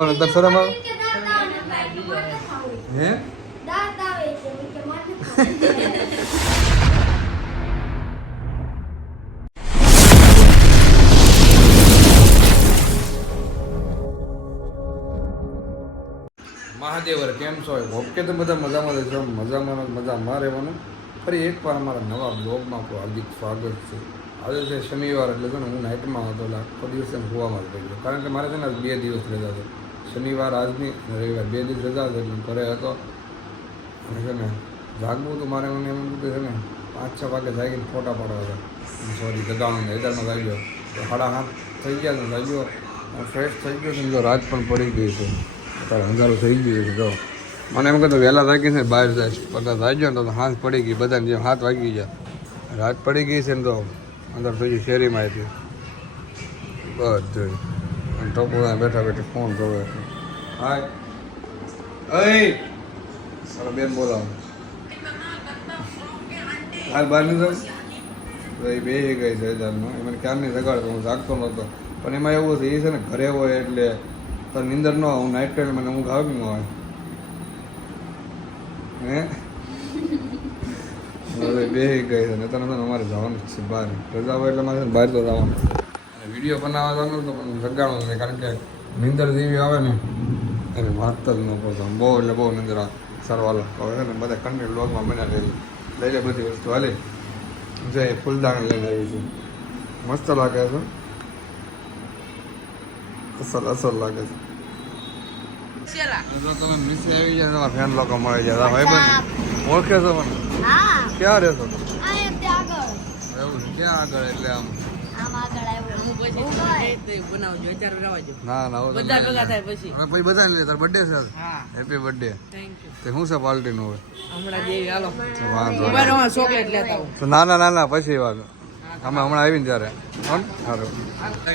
પણ અંદર શરમ આવે? હે? મહાદેવર, કેમ છો? ઓકે તો બધા મજામાં રહેશો મજામાં મજામાં રહેવાનું. ફરી એક વાર અમારા નવા બ્લોગમાં આપણું હાર્દિક સ્વાગત છે. આજે છે શનિવાર એટલે છે ને હું નાઇટમાં હતો એટલે આખો દિવસ એમ હોવામાં જ ગયો. કારણ કે મારે છે ને બે દિવસ લેતા છે શનિવાર આજની અને રવિવાર બે દિવસ રજા છે, એટલે હું ઘરે હતો. અને છે ને, જાગવું તો મારે મને એમ હતું કે છે ને, પાંચ છ વાગે જાગીને ફોટા પાડવા હતા સોરી જગાણું ને હજારનો જાગ્યો. તો સાડા સાત થઈ ગયા તો જાગ્યો. ફ્રેશ થઈ ગયો છે ને, જો રાત પણ પડી ગઈ છે. અત્યારે અંધારું થઈ ગયું છે, જો. મને એમ કહેતો વહેલા જાગી છે બહાર જાય. બધા જાગ્યો ને, તો હાથ પડી ગઈ, બધાને જેમ હાથ વાગી ગયા. રાત પડી ગઈ છે ને, તો અંદર થઈ ગઈ શેરીમાં હતી. બધું. અને ટપુ ત્યાં બેઠા બેઠા ફોન જોવે. છે હાય અય મારો બેન બોલાવો હાલ બહાર નીકળ એ બે ગઈ છે હજારમાં એ મને ક્યારની જગાડતો હું જાગતો નહોતો પણ એમાં એવું છે એ છે ને ઘરે હોય એટલે તાર નીંદર ન હું નાઇટ ટાઈમ મને ઊંઘ આવે ન હોય હે બે ગઈ છે નતર તો અમારે જવાનું છે બહાર રજા હોય એટલે મારે બહાર તો જવાનું વીડિયો બનાવવા જવાનું તો પણ જગાડવાનું છે કારણ કે નીંદર જેવી આવે ને એને વાત જ ન બહુ એટલે બહુ નીંદર સરવાલો હવે ને બધા કન્ટિન્યુ લોગમાં બનાવી લઈ લે બધી વસ્તુ. હાલી. જે ફૂલદાણ લઈને આવી છું. મસ્ત લાગે છે. અસલ અસલ લાગે છે. તમે નીચે આવી જાય તમારા ફ્રેન્ડ લોકો મળી જાય ભાઈ બંધ ઓળખે છો મને ક્યાં રહેશો એવું ક્યાં આગળ એટલે આમ? રવાજો ના ના બધા ભેગા થાય પછી. હવે પછી બધા લે તાર બર્થડે છે હા. હેપી બર્થડે થેન્ક યુ તે શું છે હવે? હમણાં હાલો. વાંધો નહીં. ચોકલેટ લેતા આવું. તો ના ના ના ના પછી વાત. અમે હમણાં આવીને ત્યારે. કોણ સારું છે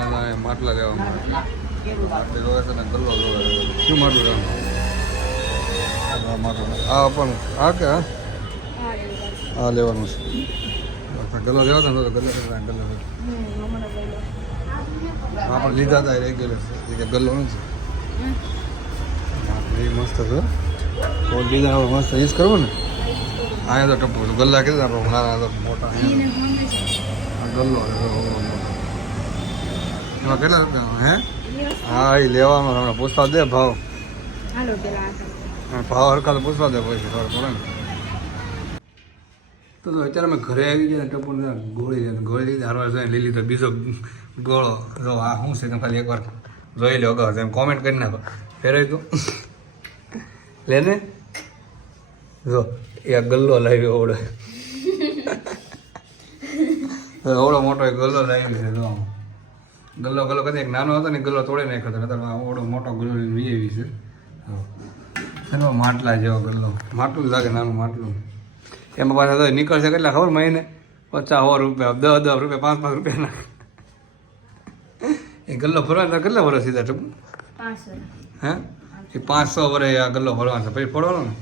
ને માટલા લેવા. શું માટલું લેવાનું આ પણ હા કે હા? આ લેવાનું છે. ગલ્લો લેવા તો ગલ્લો ગલ્લો હા પણ લીધા હતા રેગ્યુલર કે ગલ્લો નથી. મસ્ત હતો તો લીધા હવે મસ્ત યુઝ કરવું ને. અહીંયા તો ટપુ ગલ્લા કીધા આપણે નાના તો મોટા ગલ્લો. એમાં કેટલા રૂપિયા હે? હા એ લેવાનો હમણાં પૂછવા દે ભાવ. હા, ભાવ હરખા તો પૂછવા દે પછી ખબર પડે ને. તો અત્યારે અમે ઘરે આવી ગયા ટપુ ગોળી ગોળી લીધી હારવાર છે લીલી તો બીજો ગોળો. જો આ શું છે તમે ખાલી એકવાર જોઈ લો અગાઉ એમ કોમેન્ટ કરી નાખો. ફેરાય તું લે ને. જો, એ ગલ્લો લાવ્યો ઓળો. ઓળો મોટો ગલ્લો લાવ્યો છે, જો ગલ્લો ગલ્લો કદી એક નાનો હતો ને ગલ્લો તોડી નાખ્યો હતો નતર ઓળો મોટો ગલ્લો લઈને વી આવી છે. માટલા જેવો ગલ્લો. માટલું લાગે, નાનું માટલું. એમાં પાછા તો નીકળશે કેટલા ખબર મહિને? પચાસ સો રૂપિયા દસ દસ રૂપિયા પાંચ પાંચ રૂપિયાના. એ ગલ્લો ફરવાના કેટલા વર્ષ સીધા ટૂંક હે? એ પાંચસો વર્ષે આ ગલ્લો ભરવાનો પછી ફોડવાનો ને?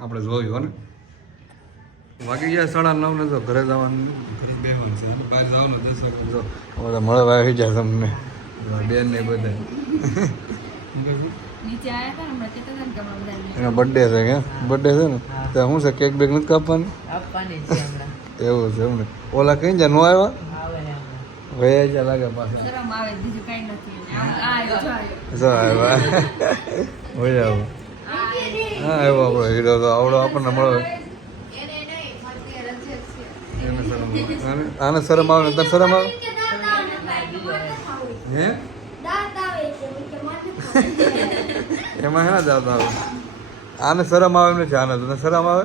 આપણે જોયું હો ને? બાકી ગયા સાડા નવ ને તો ઘરે જવાનું. ઘરે બેવાનું છે. અને બહાર જવાનું દસ વાગે મળવા આવી જાય તમને. બેન ને બધા એનો બર્થડે છે કે? બર્થડે છે ને? ત્યાં શું છે કેક બેક નથી કાપવાની? એવું છે એમ ને. ઓલા કઈ જાય નો આવ્યા? વયા જ્યાં લાગે પાછા. શરમ આવે હા આવ્યો આપણો હીરો તો. આવડો આપણને મળે એને શરમ આવે. આને- શરમ આવે ને તને શરમ આવે? હે? એમાં હેના જાત આવે આને શરમ આવે એમને છે આને તને શરમ આવે?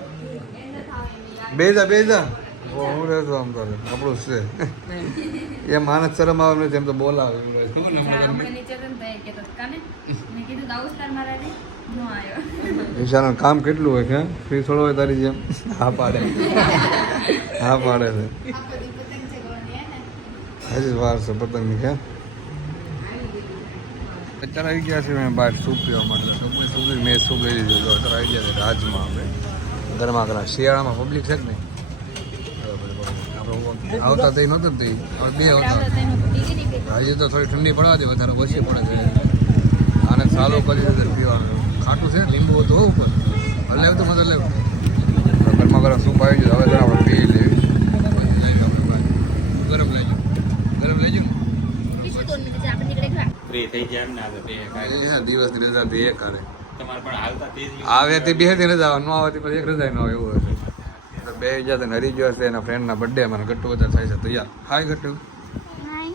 બે જા બે જા. ઓ, હું રહેતો આમ તારે આપણું છે. એમ આને શરમ આવે એમ નથી એમ તો બોલાવે. ખબર ને હા, ને. ઈશાનું કામ કેટલું હોય કે ફી થોડો હોય તારી જેમ. હા પાડે. હા પાડે છે. હજી વાર છે પતંગની કે અત્યારે આવી ગયા છે મેં બહાર સૂપ પીવા માટે. સૂપ સૂપ મેં સૂપ લઈ લીધું અત્યારે આવી ગયા છે રાજમાં આપણે ગરમા ગરમ શિયાળામાં પબ્લિક છે કે નહીં. આવતા તઈ નહોતો તઈ બે આવતા. હજી તો થોડી ઠંડી પડવા દે, વધારે ઓછી પડે છે. આને સાલો કરી દીધું પીવાનું. ખાટું છે લીંબુ તો ઉપર. હલાવ તો મતલબ ગરમા ગરમ સૂપ આવી ગયું. હવે આપણે પી લેવી ગરમ લેજો ગરમ લેજો ને ફ્રી દિવસ રજા બે એક આવે તમારે આવે તે બે પછી એક રજા ન આવે એવું હશે બે હજાર ને હરી ગયો હશે એના ફ્રેન્ડ ના બર્થડે મને બધા થાય છે તૈયાર હાય ગટ્ટુ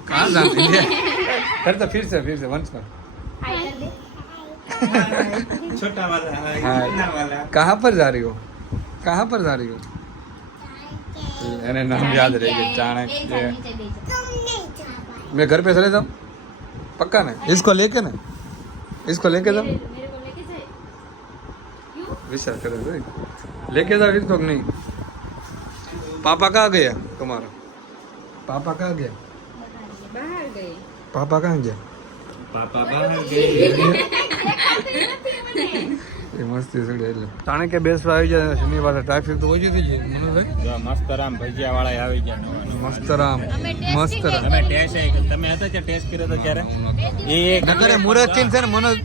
કાં જાણતી ફેર તો ફિર છે ફિર છે વંશ પર. छोटा वाला हाँ, वाला कहाँ पर जा रही એને નામ યાદ રહી ગયું મેં ઘર પે ચલે જાઉં? पक्का ना इसको लेके ना इसको लेके जाओ। विचार करो लेके जाओ इसको नहीं? पापा कहाँ गया तुम्हारा? पापा कहाँ गया बाहर गए। पापा कहाँ गया पापा बाहर गए। એ મસ્તી ચડી એટલે. ચાણક્ય બેસવા આવી જાય શનિવાર ટ્રાફિક તો ઓછી થઈ જાય મનોજભાઈ જો મસ્ત ભજીયા વાળા આવી ગયા મસ્તરામ નવા. મસ્ત રામ મસ્ત તમે ટેસ્ટ તમે હતા ત્યાં ટેસ્ટ કર્યો હતો ત્યારે? એ એક નકરે મુરત ચીન છે ને મનોજ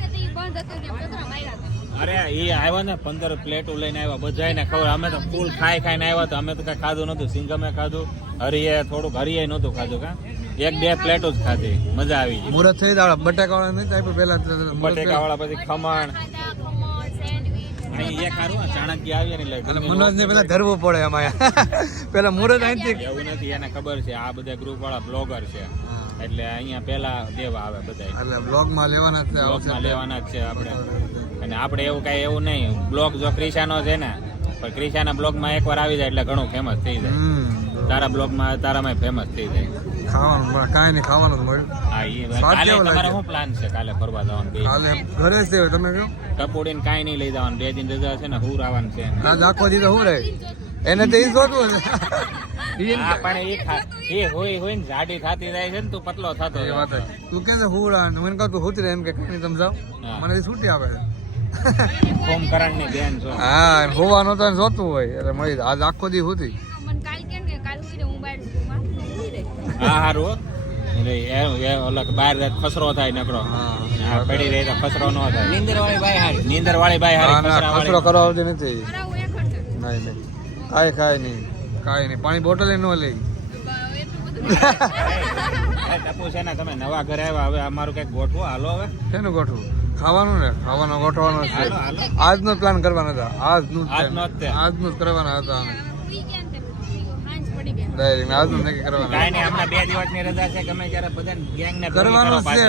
અરે એ આવ્યા ને પંદર પ્લેટો લઈને આવ્યા. બધાને ખબર અમે તો ફૂલ ખાઈ ખાઈને આવ્યા તો અમે તો કઈ ખાધું નતું સિંગમે ખાધું હરિયે થોડુંક હરિયે નતું ખાધું કા? એક બે પ્લેટો જ ખાધી. મજા આવી ગઈ. મુરત થઈ દાળ બટાકા વાળા નહીં થાય પેલા બટેકા વાળા પછી ખમણ. મનોજ ને પેલા ધરવું પડે અમારે પેલા મુરત અહીંથી એવું નથી એને ખબર છે આ બધા ગ્રુપ વાળા બ્લોગર છે. એટલે અહીંયા પેલા દેવા આવે બધા એટલે બ્લોગમાં લેવાના જ છે બ્લોગમાં લેવાના જ છે આપણે. અને આપણે એવું કઈ એવું નહીં. બ્લોગ જો ક્રિશાનો છે ને પણ ક્રિશાના એક એકવાર આવી જાય એટલે ઘણું ફેમસ થઈ જાય. તારા તારા બ્લોગમાં તારામાં ફેમસ થઈ જાય. ખાવાનું કાંઈ નહીં ખાવાનું મળ્યું. કાલે તમારે શું પ્લાન છે? કાલે ફરવા જવાનું બે કાલે ઘરે છે તમે કહો. ટપોડીને કાંઈ નહીં લઈ જવાનું બે દિન રજા છે ને હું આવવાનું છે ના આખો દીધો હું રહે? એને તો જોતું પણ એ એ હોય હોય ને જાડી થતી જાય છે ને તું પતલો થતો એ વાત તું કે છે હું રાહ મને કહું તું હુતી રહે એમ કે કઈ નહીં તમે જાઓ. મને છૂટી આવે છે. કોમ કરણની બેન છો. હા હોવાનું તો જોતું હોય એટલે મળી. આજ આખો દી હુતી. હા હારું હો. એટલે એ- એ બહાર જાય ખસરો થાય નકરો. હા. પડી રહી તો ખસરો ન થાય. નીંદર વાળી બાઈ હારી. નીંદર વાળી બાઈ હારી ખસરો કરવા આવતી નથી. નહીં નહીં. કાંઈ ખાય નહીં. કાંઈ નહીં. પાણી બોટલ ન લઈ. ટપુ છે ને તમે નવા ઘરે આવ્યા. હવે અમારું કંઈક ગોઠવો. હાલો હવે. શેનું ગોઠવું? ખાવાનું ને? ખાવાનું ગોઠવાનું છે. આજનો પ્લાન કરવાનો હતા. આજનું આજનો આજનું જ કરવાના હતા અમે. ડાયરેક્ટ આજનું નક્કી કરવાના. કાંઈ નહીં હમણાં બે દિવસની રજા છે ગમે ત્યારે બધાને ગેંગ ને કરવાનું છે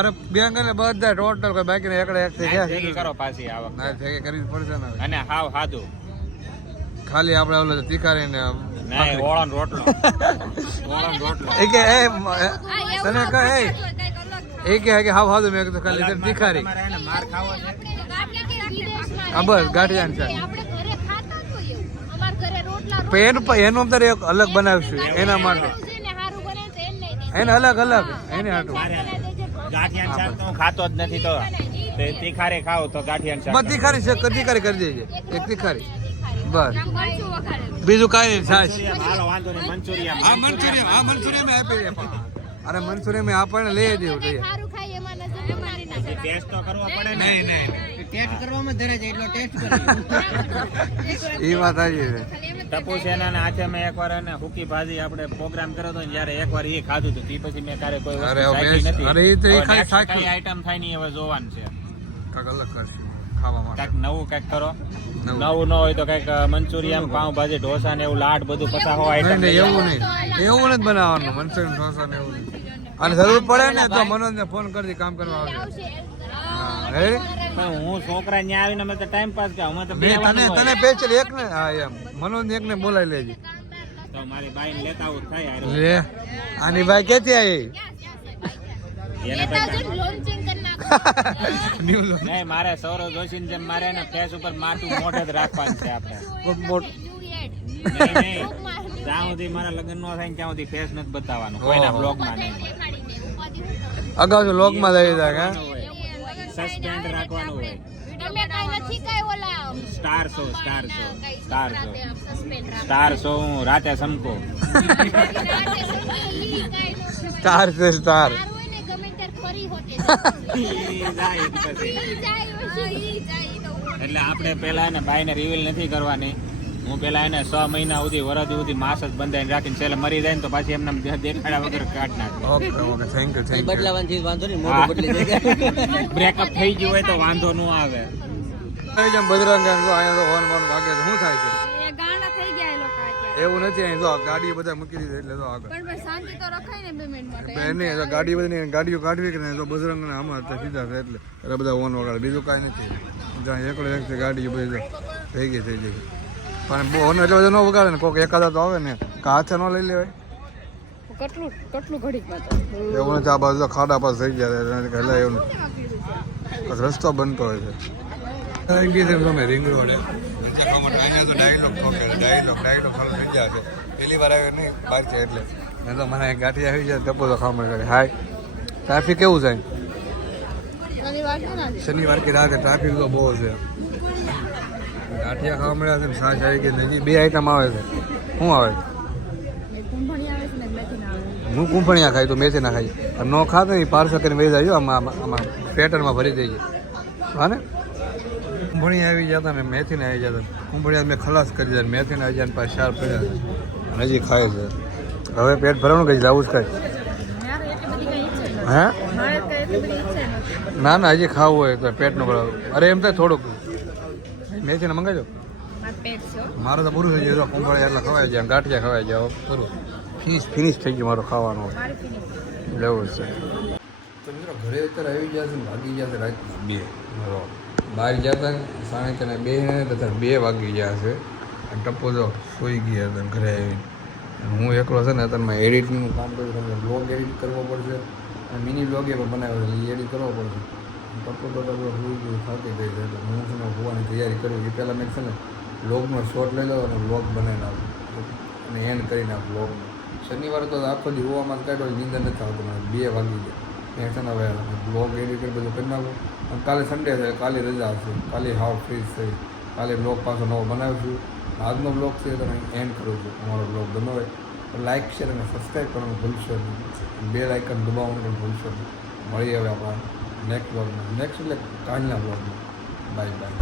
અરે બેંક ને બધા ટોટલ કોઈ બાકી ને એકડે એક થઈ ગયા કરો પાછી આ ના ભેગી કરવી પડશે ને અને હાવ હાદું. ખાલી આપણે ઓલો તીખારી ને નહીં ઓળો રોટલો. એ કે એ તને કહે એ. કે કે હાવ હાવ મેં તો ખાલી તીખારી માર ખાવો છે. હા બસ ગાંઠિયા છે આપણે ઘરે ખાતા જ હોઈએ પણ એનું અંદર એક અલગ બનાવશું એના માટે. એને અલગ અલગ. એને હાટું. ગાંઠિયાનું શાક તો ખાતો જ નથી તો. તે તીખારી ખાવ તો ગાંઠિયાનું શાક બસ તીખારી છે તીખારી કરી દેજે. એક તીખારી. બસ. બીજું કાંઈ નહીં મંચુરિયમ, હાલો વાંધો નહીં મંચુરિયમ આ મંચુરિયમ આ મંચુરિયમ આપી દે પણ. અરે મંચુરિયમ આપણને લઈ દેવું જોઈએ ટેસ્ટ તો કરવો પડે નહીં નહીં. ટેસ્ટ કરવામાં ધરે છે એટલો ટેસ્ટ એ વાત આવી છે. ટપુ સેના ને હાથે મેં એકવાર એને હુકી ભાજી આપણે પ્રોગ્રામ કર્યો હતો ને જ્યારે એકવાર એ ખાધું હતું. તે પછી મેં ક્યારે કોઈ વસ્તુ નથી. અરે એ તો આઈટમ થાય ને હવે જોવાનું છે. કાંઈક અલગ કરશું ખાવા માટે. કાંઈક નવું કાંઈક કરો નવું. નવું ન હોય તો કંઈક મંચુરિયન પાઉંભાજી ઢોસા ને એવું લાડ બધું પચાસ આઈટમ એવું નહીં. એવું નથી બનાવવાનું મંચુરિયન ઢોસા ને એવું નહીં. અને જરૂર પડે ને તો મનોજને ફોન કરી કામ કરવા આવજે હે હું છોકરા ત્યાં આવીને અમે તો ટાઈમ પાસ કર્યા અમે તો બે તને તને પેચલ એક ને હા એમ. મનોજ એક ને બોલાવી લેજે. તો મારી બાઈને લેતા આવું થાય. લે. આની ભાઈ ક્યાંથી આવી? ન્યુ મારે સૌરવ જોશીની જેમ મારે ફેસ ઉપર માથું મોઢે જ રાખવાનું છે આપણે. જ્યાં સુધી મારા લગ્ન નો થાય ને ત્યાં સુધી ફેસ નથી બતાવવાનું કોઈના બ્લોગમાં નહીં. અગાઉ લોકમાં જઈ જાય હા સસ્પેન્ડ રાખવાનું હોય. તમે કાઈ નથી કાઈ ઓલા star show star show star show star show હું રાતે સમકો સ્ટાર છે સ્ટાર ને ગમે ત્યારે ફરી હોતે ઈ જાય પછી. જાય પછી જાય તો. એટલે આપણે પેલા એને બાઈને રિવીલ નથી કરવાની. હું પેલા એને છ મહિના સુધી વરદ સુધી માસ જ બંધાઈને રાખીને છેલ્લે મરી જાય ને તો પાછી એમને દેખાડા વગર કાઢ નાખે. Okay okay thank you thank you બદલાવાની ચીજ વાંધો નહીં મોટો બદલી જાય બ્રેકઅપ થઈ ગયું હોય તો વાંધો ન આવે. જેમ બજરંગ અહીંયા તો હોર્ન બોર્ન વાગે શું થાય છે? એ ગાણા થઈ ગયા એ લોકો અત્યારે. એવું નથી અહીં જો ગાડીઓ બધા મૂકી દીધી એટલે તો આગળ. નહીં તો રખાય ને બે મિનિટ માટે. એની તો ગાડી બધી ગાડીઓ કાઢવી કે નહીં તો બજરંગ ને આમાં સીધા છે એટલે. બધા ઓન વગાડે. બીજું કાંઈ નથી. જ્યાં એકલો એક ગાડી ગાડીઓ બધી થઈ ગઈ થઈ ગઈ પણ બહુ ઓન એટલે બધા ન વગાડે ને કોઈક એકાદા તો આવે ને કે હાથે ન લઈ લેવાય. કેટલું કેટલું ઘડીકમાં એવું નથી આ બાજુ તો ખાડા પાસ થઈ ગયા એટલે એવું રસ્તો બનતો હોય છે. છે તમે રિંગ રોડ. અહીંયા તો ડાયલોગ ઠોકે ડાયલોગ ડાયલોગ ખાલી થઈ ગયા છે. પહેલી વાર આવ્યો નહીં બહાર છે એટલે. નહીં તો મને ગાંઠી આવી જાય ટપો તો ખામણ કરે. હાય ટ્રાફિક કેવું છે? શનિવાર કે રાતે ટ્રાફિક તો બહુ છે. ગાંઠિયા ખાવા મળ્યા છે ને સાંજ આવી ગઈ નજી બે આઈટમ આવે છે. શું આવે? છે કુંભણી હું કુંભણિયા ખાઈ તો મેથી ના ખાઈ ન ખાતો ને પાર્સલ કરીને વહી જાય આમાં આમાં- પેટર્નમાં ભરી દઈએ હા ને? કુંભણી આવી જતા ને મેથી ને આવી જતા કુંભણિયા મેં ખલાસ કરી દીધા મેથી ને આવી જાય પાછા શાર પડ્યા હજી ખાય છે. હવે પેટ ભરવાનું કઈ જવું જ કઈ? હે? ના ના હજી ખાવું હોય તો પેટનું ભરાવું. અરે એમ થાય થોડુંક. મેથી ને મંગાજો મારે છે તો પૂરું થઈ ગયું. કુંભળિયા એટલે ખવાય જાય ગાંઠિયા ખવાય જાય પૂરું ફિનિશ ફિનિશ થઈ ગયું મારું ખાવાનું. લેવું છે. તો મિત્રો ઘરે અત્યારે આવી ગયા છે વાગી ગયા છે રાત બે. બહાર ગયા હતા સાણે તને બે બધા બે વાગી ગયા છે. અને ટપ્પો જો સૂઈ ગયા હતા ઘરે આવીને. હું એકલો છે ને અત્યારમાં એડિટિંગનું કામ કરું છું એટલે બ્લોગ એડિટ કરવો પડશે. અને મિની બ્લોગ એ પણ બનાવ્યો છે એડિટ કરવો પડશે. ટપ્પો તો સૂઈ ગયું થાકી ગઈ છે એટલે હું છે હોવાની તૈયારી કરું એ પહેલાં મેં છે ને બ્લોગનો શોટ લઈ લો અને બ્લોગ બનાવી નાખું. અને એન્ડ કરી નાખ બ્લોગનો શનિવારે તો આખો દી હોવામાં જ કાઢ્યો નીંદર નથી આવતું, મને બે વાગી જાય મેં છે ને હવે બ્લોગ એડિટ કરી બધું કરી નાખું. અને કાલે સન્ડે છે, કાલે રજા હશે. કાલે હાવ ફ્રી થઈ. કાલે બ્લોગ પાછો નવો બનાવીશું. આજનો બ્લોગ છે તો હું એન્ડ કરું છું, અમારો બ્લોગ ગમ્યો હોય. તો લાઇક શેર અને સબસ્ક્રાઈબ કરવાનું ભૂલશો નહીં. બે લાઇકન દબાવવાનું પણ ભૂલશો નહીં. મળીએ હવે આપણા. નેક્સ્ટ બ્લોગમાં નેક્સ્ટ એટલે કાલના બ્લોગમાં બાય બાય